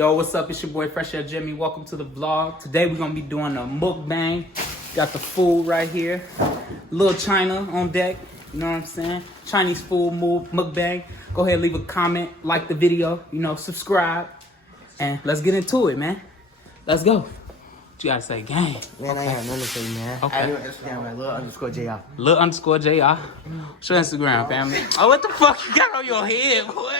Yo, what's up? It's your boy Fresh Air Jimmy. Welcome to the vlog. Today we're gonna be doing a mukbang. Got the food right here. Little China on deck. You know what I'm saying? Chinese food mukbang. Go ahead, leave a comment, like the video, subscribe. And let's get into it, man. Let's go. What you gotta say, gang? Man, I ain't got nothing to say, man. Okay. I do Instagram like _JR. Lil_JR. What's your Instagram, family? Oh, what the fuck you got on your head, boy?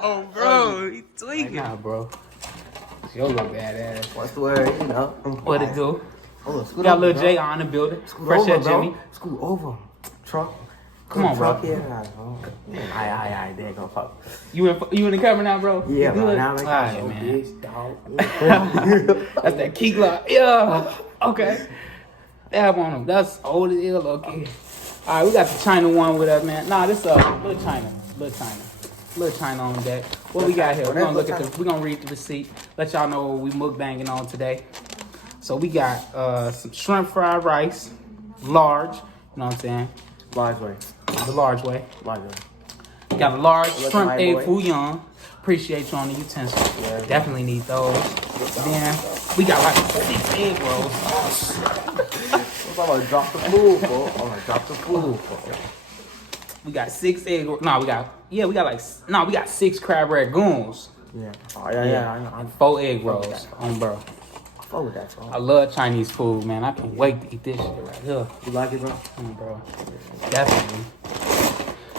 Oh, bro, he tweaking. Nah, bro. Yo, look badass. What's the word, What it do? Oh, We got Lil J on the building. Fresh Air Jimmy. Scoot over. Truck. Come on, bro. Here. Alright, there you go, fuck. You in the camera now, bro? Yeah, you bro. good? Now I'm like, Alright, man. bitch, dog. That's that key lock. Yeah. Okay. Dab on him. That's old as hell, okay. Alright, we got the China one with us, man. Nah, this Little China. Little China on deck. What we got here? We're gonna we're gonna read the receipt. Let y'all know what we mukbanging on today. So we got some shrimp fried rice, large. You know what I'm saying? Large way. The large way. Large way. We got a large shrimp like egg boy. foo young. Appreciate you on the utensils. Yeah, Definitely need those. Then we got like 6 egg rolls. I'm gonna drop the food, bro. I'm gonna drop the food, bro. We got 6 egg. No, we got 6 crab ragoons. Yeah. Oh yeah. I know. And 4 egg rolls. Bro. Fuck with that, bro. I love Chinese food, man. I can't wait to eat this shit right here. You like it, bro? Bro. Definitely.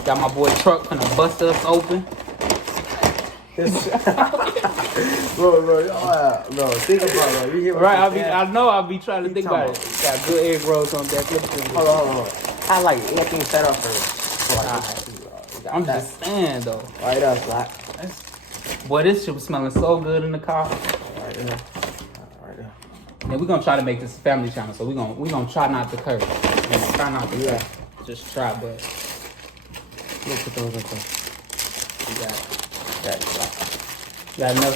Got my boy Truck finna bust us open. bro, think about it. You hear what Right, I'm saying? I know I'll be trying to think about it. Got good egg rolls on deck. Hold on. I like everything set up first. I'm just saying though. Right up, like. Boy, this shit was smelling so good in the car. Right there. And we're gonna try to make this a family channel, so we're gonna try not to curse. Try not to curse. Just try, but Look at those up there. we got enough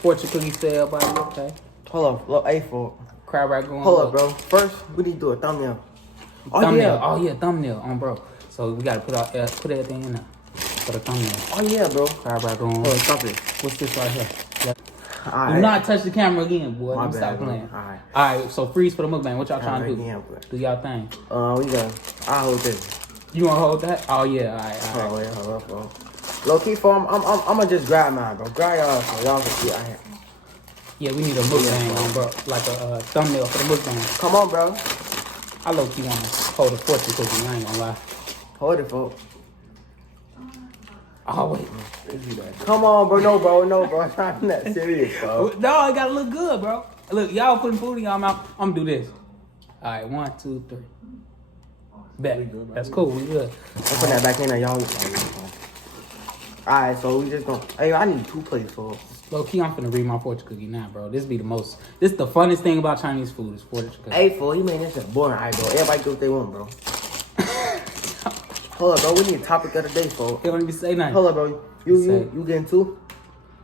fortune cookie sale, buddy. Okay. Hold up, look, A4. Crab ragoon. Hold up, bro. First, we need to do a thumbnail. Thumbnail. Oh yeah, thumbnail bro. So we gotta put everything in there for the thumbnail. Oh yeah, bro. Crab ragoon. Oh, stop it. What's this right here? Yep. Alright. Do not touch the camera again, boy. My Don't bad, stop bro. playing. Alright. Alright, so freeze for the mukbang. What y'all trying to do? Yeah, Do y'all thing. we got. I hold this. You wanna hold that? Oh yeah, alright. Oh yeah, hold up, bro. Low key, for I'm gonna just grab mine, bro. Grab y'all so y'all can see out here. Yeah, we need a mukbang bro. Like a thumbnail for the mukbang. Come on, bro. I low key wanna hold a fortune cookie. I ain't gonna lie. Hold it, folks. Oh wait. Come on, bro. No, bro. I'm not that serious, bro. No, it gotta look good, bro. Look, y'all putting food in y'all mouth. I'm gonna do this. Alright, 1, 2, 3. Bet. That's cool. We good. I'm putting that back in there, y'all. Alright, so we just gonna. Hey, I need 2 plates, folks. Low key, I'm finna read my fortune cookie now, bro. This the funnest thing about Chinese food is fortune cookie. Hey, fool, you made this a boring eye, bro. Everybody do what they want, bro. Hold up, bro. We need a topic of the day, folks. They don't even say nothing. Hold up, bro. You getting 2?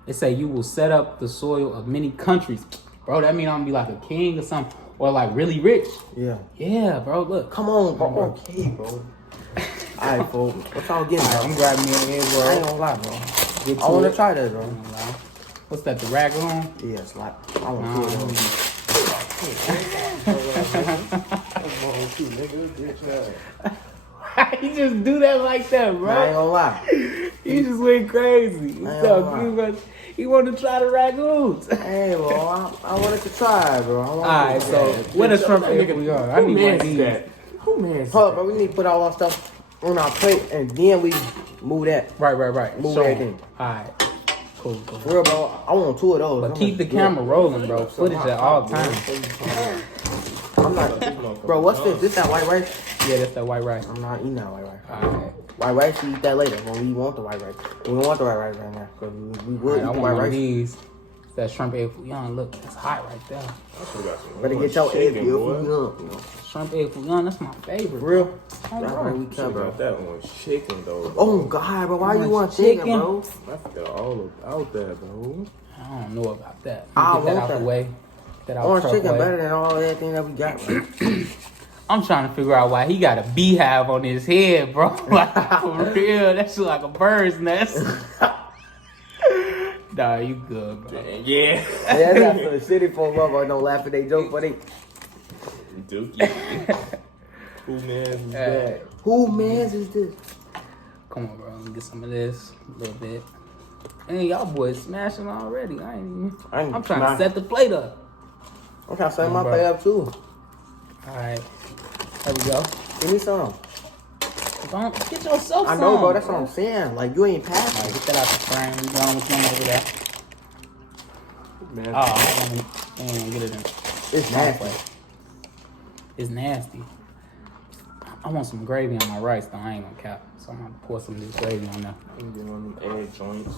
They say you will set up the soil of many countries. Bro, that mean I'm gonna be like a king or something. Or like really rich. Yeah. Yeah, bro. Look. Come on, bro. Okay, bro. Alright, folks. What y'all getting, bro? I'm grabbing me an egg roll. I ain't gonna lie, bro. Get I wanna it. try that, bro. What's that, the ragoon? Yeah, it's like, I wanna do it, You just do that like that, bro. I ain't gonna lie. You just went crazy. You want to try the ragoons. Hey, bro, I wanted to try, bro. Alright, so what a shrimp egg we are. I need one of these. Who man? Hold up, bro. We need to put all our stuff on our plate and then we move that. Right. Move everything. Alright. Cool. For real, bro. I want 2 of those. But keep the camera rolling, bro. Footage at all times. I'm not. Bro, what's this? This that white rice? Yeah, that's that white rice. I'm not eating that white rice. Alright. White rice, we eat that later when we want the white rice. We don't want the white rice right now. Cause we will eat I the want white one of rice. these. That shrimp egg fouillon. Look, it's hot right there. Better get your egg filled. Shrimp egg fouillon, that's my favorite. For real? Oh, That's bro. why we cover. Got that one chicken though. Oh God, bro, why you want Chicken? chicken, bro? I feel all out there, bro. I don't know about that. I Get that want out that. the way. That out Orange truck chicken way. better than all everything that we got, bro. I'm trying to figure out why he got a beehive on his head, bro. Like, for real, that shit like a bird's nest. Nah, you good, bro. Yeah. Yeah, that's for the city for motherfuckers don't laugh at they joke, but they. Dookie. Who man is that? Who mans is this? Come on, bro. Let me get some of this. A little bit. Hey, y'all boys smashing already. I'm trying to set the plate up. I'm trying to set my bro. plate up too. Alright. There we go. Give me some. Don't get yourself some. I know, bro. That's what I'm saying. Like, you ain't passing. Alright, get that out the frame. We going with one over there. Man. Oh, I ain't gonna get it in. It's nasty. It's nasty. I want some gravy on my rice, though. I ain't gonna cap. So I'm gonna pour some of this gravy on there. I'm getting on them egg joints.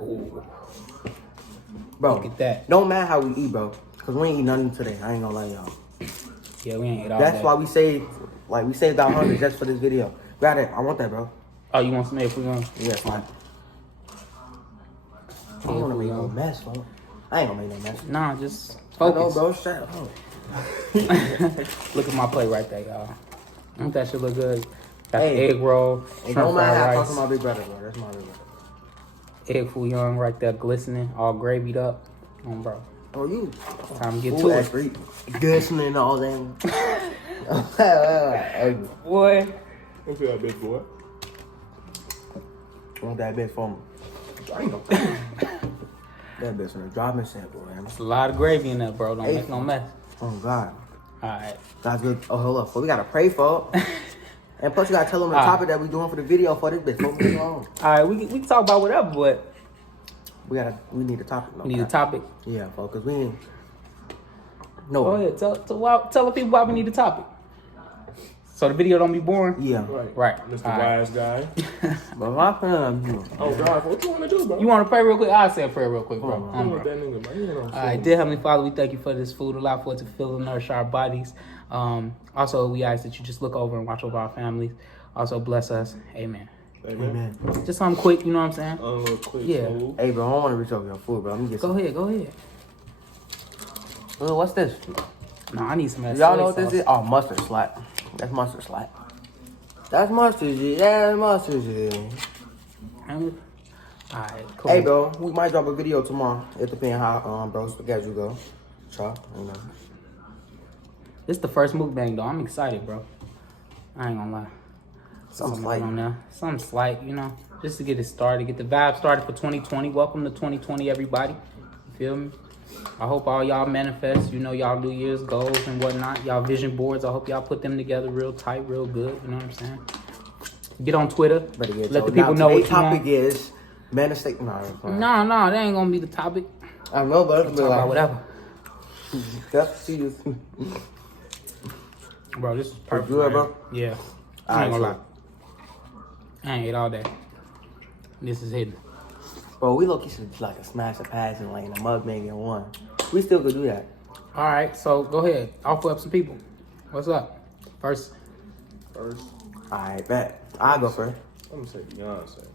Ooh. Bro, Look at that. don't matter how we eat, bro. Because we ain't eat nothing today. I ain't gonna lie, y'all. Yeah, we ain't ate all That's that. why we saved, like, we saved our hundred just for this video. Got it. I want that, bro. Oh, you want some egg? We gonna... Yeah, fine. I don't want to make no mess, bro. I ain't gonna make no mess. Nah, just I know, focus. bro. Shut up. Look at my plate right there, y'all. Don't that shit look good? Got Hey, the egg roll, Hey, shrimp don't mind how I fried talk to rice, my big brother, bro. That's my big brother. egg fouillon right there glistening, all gravied up. Come on, bro. Oh, you. Time to get Food to it. expert. Glistening and all that. Boy. What's that big boy? Want that bitch from Damn. that bitch from the dropping sample, man. It's a lot of gravy in there, bro. Don't make no mess. Oh God. Alright. God's good. Oh, hold up. So we gotta pray for it. And plus you gotta tell them the Alright. topic that we doing for the video for this bitch. 4 minutes long. Alright, we can talk about whatever, but We need a topic. No, we need a topic. Yeah, folks, cause we ain't. No. Go ahead. Tell the people why we need a topic. So the video don't be boring? Yeah. Right. Mr. Alright. Wise Guy. But my friend, Oh, God. What you want to do, bro? You want to pray real quick? I'll say a prayer real quick, bro. Oh, I'm Bro. with that nigga, man. You know what I'm All right, saying? dear Heavenly Father, we thank you for this food. Allow for it to fill and nourish our bodies. Also, we ask that you just look over and watch over our families. Also, bless us. Amen. Amen. Amen. Just something quick, you know what I'm saying? A little quick Yeah. smooth. Hey, bro, I don't want to reach over your food, bro. Let me get Go some. ahead. What's this? No, I need some of that Y'all soy know what this sauce. is? Oh, mustard slat. That's mustard slat. That's mustard, yeah. That's mustard, yeah. All right, cool. Hey, bro, we might drop a video tomorrow. It depends how, bro, schedule go. Chop, you know. This is the first mukbang, though. I'm excited, bro. I ain't gonna lie. Something slight. on there. Something slight, you know, just to get it started, get the vibe started for 2020. Welcome to 2020, everybody. You feel me? I hope all y'all manifest, you know, y'all New Year's goals and whatnot. Y'all vision boards, I hope y'all put them together real tight, real good. You know what I'm saying? Get on Twitter. Better get Let the people know what you topic want. is manifestation. No, No, that ain't gonna be the topic. I know, but it's Talk about whatever. That's serious. Bro, this is perfect. good, right bro? here. Yeah. I Alright, ain't gonna so- lie. I ain't ate all that. This is hidden. Bro, we low-key should do like a smash a pass and like in a mukbang in one. We still could do that. All right, so go ahead. Offer up some people. What's up? First. Alright, bet. I'll go first. I'm going to say Beyonce.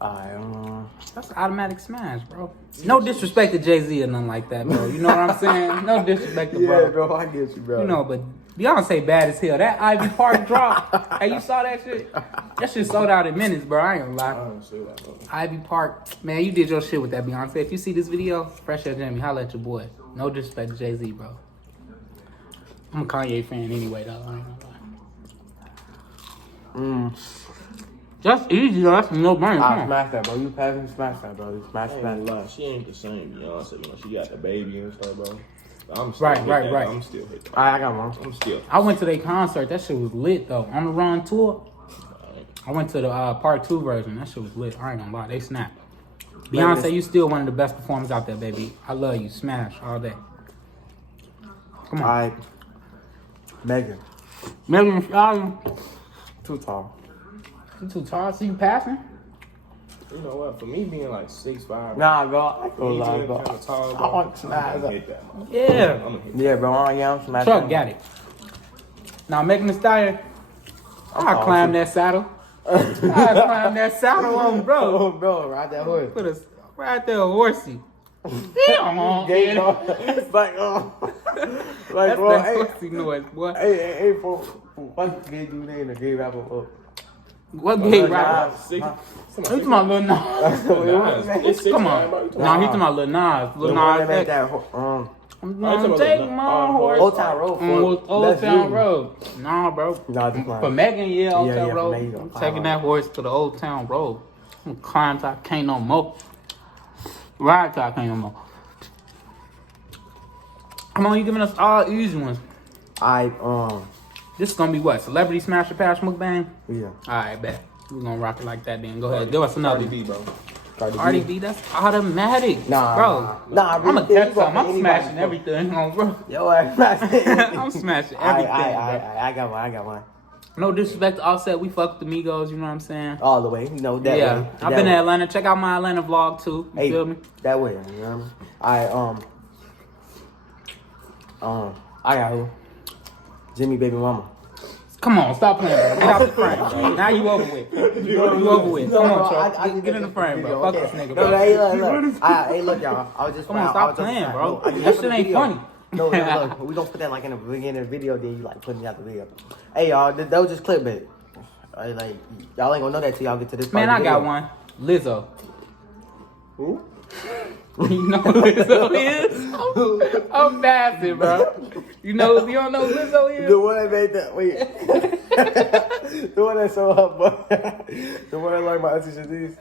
Alright, That's an automatic smash, bro. No disrespect to Jay-Z or nothing like that, bro. You know what I'm saying? No disrespect to bro. I get you, bro. You know, but Beyonce bad as hell. That Ivy Park drop. Hey, you saw that shit? That shit sold out in minutes, bro. I ain't gonna I lie. don't say that, bro. Ivy Park, man, you did your shit with that Beyonce. If you see this video, Fresh Air Jamie, holla at your boy. No disrespect to Jay-Z, bro. I'm a Kanye fan anyway, though. I ain't gonna lie. Just easy, though. That's no brain. I'll smash that, bro. You pass me, smash that, bro. You smash I ain't that. gonna lie, she ain't the same Beyonce. You know, she got the baby and stuff, bro. I'm still Right, hit right, that. right. I'm still hit that. Alright, I got one. I'm still. I went to their concert. That shit was lit, though. On the Run tour. I went to the part 2 version. That shit was lit. I ain't gonna lie. They snapped. Beyonce, you still one of the best performers out there, baby. I love you. Smash all day. Come on. Alright. Megan. Megan Thee Stallion. Too tall. You too tall, so you passing? You know what? For me being like 6'5", Nah, bro. I for me go lie, being bro. kind of tall, I bro, want to smash I'm gonna that. hit that, man. Yeah. I'm gonna hit Yeah, bro. I'm smash Truck that. got it. Now, Megan Thee Stallion, I'll tall, climb too. that saddle. I'll climb that saddle on, bro. Oh, bro. Ride that hood. Put us right there, horsey. Yeah, Gay yeah. dog. Like, like, That's bro, that hey, pussy noise, boy. hey, for what gay dude name? A gay rapper? What gay rapper? Six. He talking about Lil Nas. It's 6 Come bro. on. No, he talking about Lil Nas. The Lil one that Nas made X. that, I'm talking gonna about take Lil- my horse. Old Town Road. Old Town Road. Nah, bro. Nah, just lying. For Megan, yeah, Old Yeah, Town yeah, for Road. Megan. I'm taking that horse to the Old Town Road. I'm climb till I can't no more. Ride till I can't no more. Come on, you giving us all easy ones. This is gonna be what? Celebrity Smash or Pass Mukbang? Yeah. Alright, bet. We're gonna rock it like that then. Go ahead. Give us another. Cardi B, bro. Cardi B, that's automatic. Nah, bro. Nah, I'm gonna really, catch you something. gonna I'm put smashing anybody everything, bro. Yo, I'm I'm smashing everything. I got one. No disrespect to Offset. We fuck with the Migos, you know what I'm saying? All the way, you know, that Yeah. way. I've been to Atlanta. Check out my Atlanta vlog too. You Hey, feel me? that way, you know what I mean? I got who? Jimmy Baby Mama. Come on, stop playing, bro. Get out the frame, bro. Now you over with. You over with. Come on, Chuck. Get in the frame, bro. Fuck this nigga, bro. No, hey, look, y'all. I was just Come on, stop playing, bro. No, That shit ain't funny. No, look, we gonna put that like in the beginning of the video, then you like putting out the video. Hey, y'all, that was just clickbait. Like, y'all ain't gonna know that till y'all get to this part. Man, I got one. Lizzo. Who? You know who Lizzo is? I'm passing, bro. You don't know who Lizzo is? The one that made that, wait. The one that showed up, but the one that learned my Auntie Shadiz.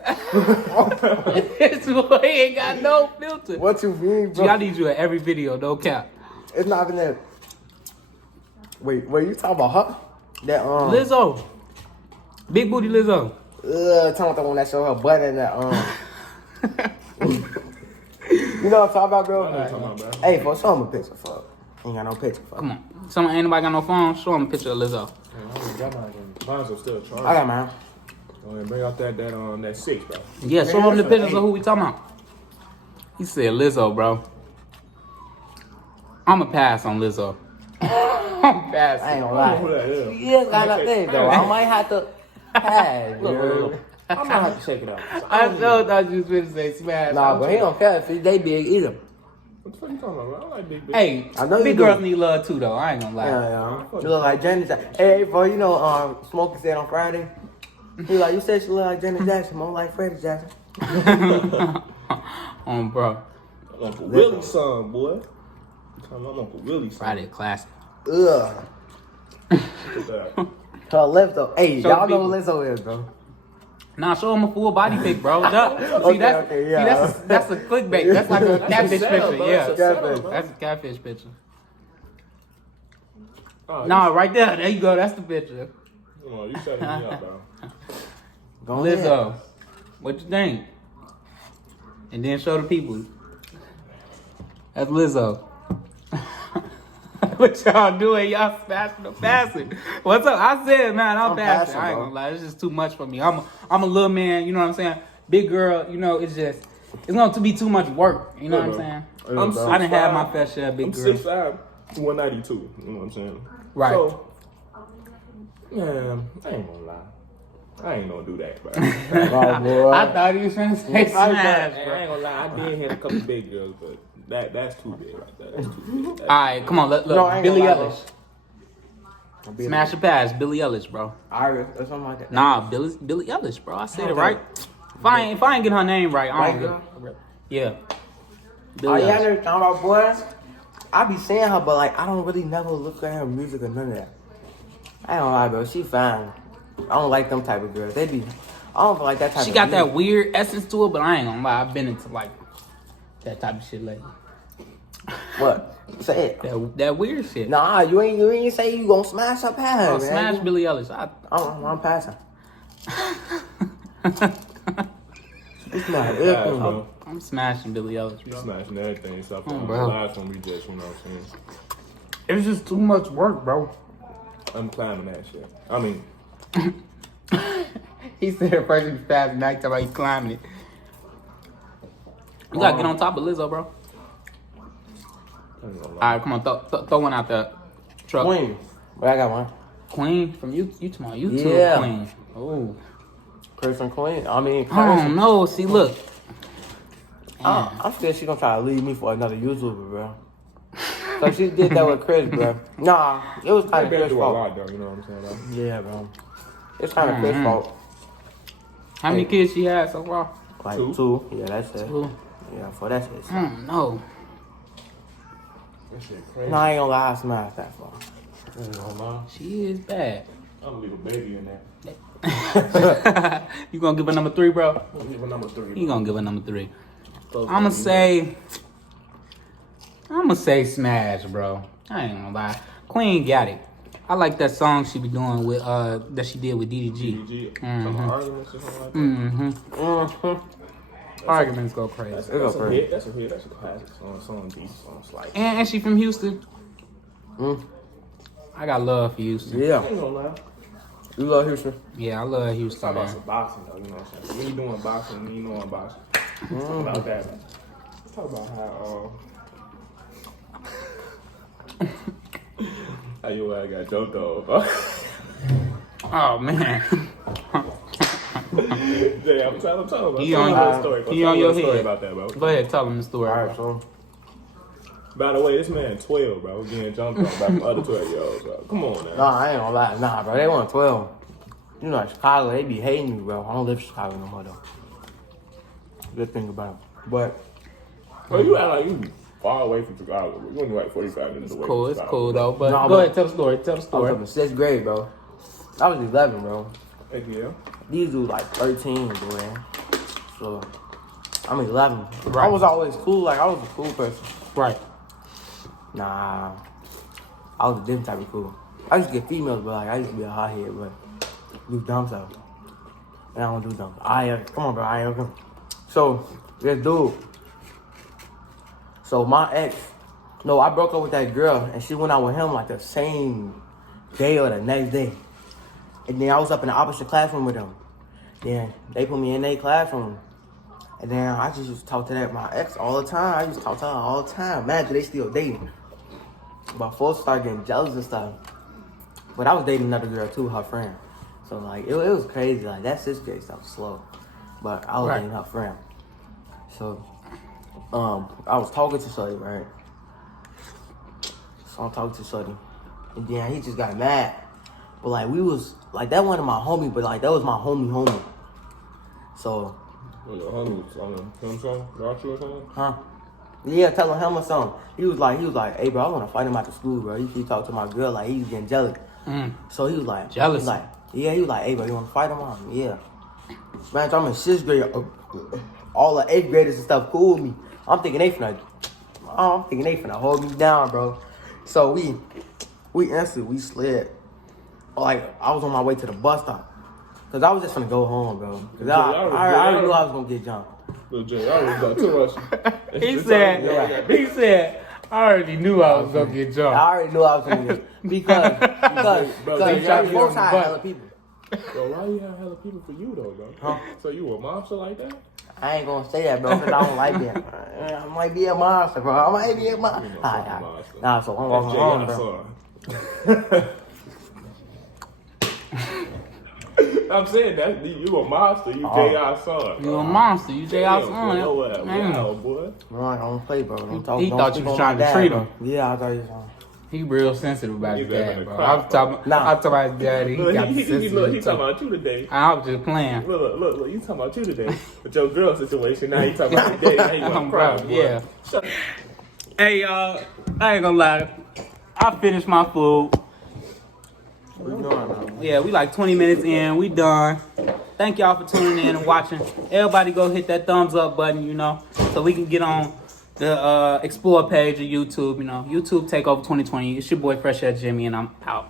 This boy ain't got no filter. What you mean, bro? Gee, I need you in every video, no cap. It's not even that. Wait, you talking about her? That, Lizzo. Big booty Lizzo. Talking about the one that showed her butt in that, You know what I'm talking about, bro? I know what you're talking about, bro. Hey, show him a picture, fuck. Ain't got no picture, fuck. Come on. Ain't nobody got no phone? Show him a picture of Lizzo. Mine's are still trying. I got mine. Bring out that 6, bro. Yeah, show him the pictures of who we talking about. He said Lizzo, bro. I'ma pass on Lizzo. I'm passing. I ain't gonna lie. Who that is? He is got nothing, though. I might have to pass. Look. I might have to check it out. I sure thought you was going to say smash. Nah, but he don't care if they big either. What the fuck you talking about, bro? I like big. Hey, I know you big do. girls need love too, though. I ain't gonna lie. Yeah. You look like Janet Jackson. Hey, bro, you know, Smokey said on Friday, he like, you said she look like Janet Jackson, more like Freddie Jackson. Bro. Uncle Willie's son, boy. You talking about Uncle Willie's son? Friday classic. Ugh. Look at that. Her left though. Hey, Show y'all know people. who Lizzo is, bro. Nah, show him a full body pic, bro. See, that's a clickbait. That's like a catfish setup, picture. bro. Yeah, That's a setup, bro. that's a catfish picture. Oh, Nah, right there. There you go. That's the picture. Come on, you setting me up, bro. Go ahead. Lizzo, what you think? And then show the people. That's Lizzo. What y'all doing? Y'all smashing or passing? What's up? I said, man, I'm passing. I ain't bro. gonna lie. It's just too much for me. I'm a little man. You know what I'm saying? Big girl. You know, it's going to be too much work. You know what I'm saying? I done had my fair share of big I'm girls. 6'5", 192. You know what I'm saying? Right. So, man, I ain't gonna lie. I ain't gonna do that, bro. Oh, boy. I thought he was trying to say smash, I bro. ain't gonna lie. I did hit a couple big girls, but that's too big right there. That's too big. All right, come on. Look, No, I ain't Billie gonna lie, Eilish. Smash or pass, Billie Eilish, bro. Iris or something like that. Nah, Billie Eilish, bro. I said it right. If I ain't get her name right, I don't Girl? Yeah. Oh, Billie yeah, I Eilish. never talking about boy. I be seeing her, but like I don't really never look at her music or none of that. I ain't gonna lie, bro. She fine. I don't like them type of girls. I don't like that type She of got music. that weird essence to it, but I ain't gonna lie. I've been into like that type of shit lately. What? Say it. That weird shit. Nah, you ain't say you gonna smash her past, Oh, man. smash Billie Eilish. I'm passing. It's not Yeah, it. bro. I'm smashing Billie Eilish, You bro. smashing everything. Stuff Oh, on the bro. last one we just, you know what I'm saying? It's just too much work, bro. I'm climbing that shit. I mean, He said at first he was fast, and now he talking about he climbing it. You gotta get on top of Lizzo, bro. I ain't gonna lie. All right, come on, throw one out there. Truck. Queen. But I got one. Queen from you tomorrow. YouTube Yeah. Queen. Oh. Christian Queen. I mean, I don't know. See, look. I I'm scared she gonna try to leave me for another YouTuber, bro. So she did that with Chris, bro. Nah, it was kind of Been Chris' through a fault. lot though, you know what I'm saying? Though? Yeah, bro. It's kind of Chris' fault. How many kids she had so far? Like Two. 2. Yeah, that's it. 2. Yeah, for that's it. No. That shit crazy. No, I ain't gonna lie, I smashed that far. I ain't gonna lie. She is bad. I'm gonna leave a baby in there. You gonna give her number 3, bro? I'm gonna leave a number 3. You gonna give her number 3. Close I'ma baby. say Smash, bro. I ain't gonna lie. Queen got it. I like that song she be doing with that she did with DDG. DDG. Some arguments or something like that. Mm-hmm. Arguments go crazy. That's It go a crazy. hit. That's a hit. That's a classic song. Song beat. Song like. And she from Houston. Mm. I got love for Houston. Yeah. I ain't gonna lie. You love Houston? Yeah, I love Talk Houston, about man. some boxing though, you know what I'm saying? When you doing boxing, when you knowing boxing. Talk about that. Talk about how you got joked over. Oh, man. Yeah, I'm telling about He tell on- me a little story. he Tell on me a your little story head. about that, bro. Go ahead, tell them the story. Alright, bro. so. By the way, this man 12, bro, getting jumped on by some other 12-year-olds, bro. Come on now. Nah, I ain't gonna lie. Nah, bro, they want 12. You know, in Chicago, they be hating you, bro. I don't live in Chicago no more, though. Good thing about it. But, Bro, you act like you far away from Chicago. Bro. You only like 45 minutes away Cool, from it's Chicago. cool, though. But Nah, go but- ahead, tell the story. Tell the I was story. up in 6th grade, bro. I was 11, bro. Heck yeah. These dudes like 13, boy. So, I'm 11. I Right. was always cool. Like, I was a cool person. Right. Nah, I was a different type of cool. I used to get females, but like I used to be a hothead, but do dumb stuff. And I don't do dumb. Come on, bro. Come. So this dude. So my ex, no, I broke up with that girl, and she went out with him like the same day or the next day. And then I was up in the opposite classroom with them. Then they put me in their classroom. And then I just used to talk to my ex all the time. I used to talk to her all the time. Imagine they still dating. But folks started getting jealous and stuff. But I was dating another girl too, her friend. So like it was crazy. Like that 6th grade stuff was slow. But I was dating her friend. So I was talking to Shorty, right? So I'm talking to Shorty. And then he just got mad. But like we was like that wasn't my homie, but like that was my homie. So Well, your homie was on him song? Got you or something? huh? Yeah, telling him or something. He was like, hey bro, I wanna fight him out of school, bro. He keep talking to my girl, like he's getting jealous. So he was like, Jealous? He was like, hey bro, you wanna fight him out? Yeah. Man, I'm in 6th grade. All the 8th graders and stuff cool with me. I'm thinking they finna hold me down, bro. So we slid. Like I was on my way to the bus stop. Cause I was just gonna go home, bro. Cause I already knew I was gonna get jumped. Little Jay, I always got too much. He said, I already knew I was going to get I jumped. already knew I was gonna get because Bro, y'all you got both me on the had bus. hella people. Bro, why you have hella people for you though, bro? Huh? So you a monster like that? I ain't gonna say that, bro, because I don't like that. I might be a monster, bro. I might be a monster. You know, fucking monster. Nah, so I'm walking That's home, Jay, bro. son. I'm saying that you a monster. You J.I. son. You a monster. You J.I. Damn, son. boy, whatever. Man. Wow, boy. Bro, I don't play, bro. Don't talk. He don't thought speak you was on trying my to dad, treat bro. him. Yeah, I thought you was on. He real sensitive about his He's having dad, a bro. cry, I'm talking about his daddy. He Look, got he sensitive. talking about you today. I was just playing. Look, you talking about you today. With your girl situation, now you talking about your daddy. Now you want to cry, boy. Yeah. Shut up. Hey, y'all. I ain't gonna lie. I finished my food. What you doing, bro? Yeah, we like 20 minutes in. We done. Thank y'all for tuning in and watching. Everybody go hit that thumbs up button, so we can get on the Explore page of YouTube, YouTube Takeover 2020. It's your boy Fresh Air Jimmy, and I'm out.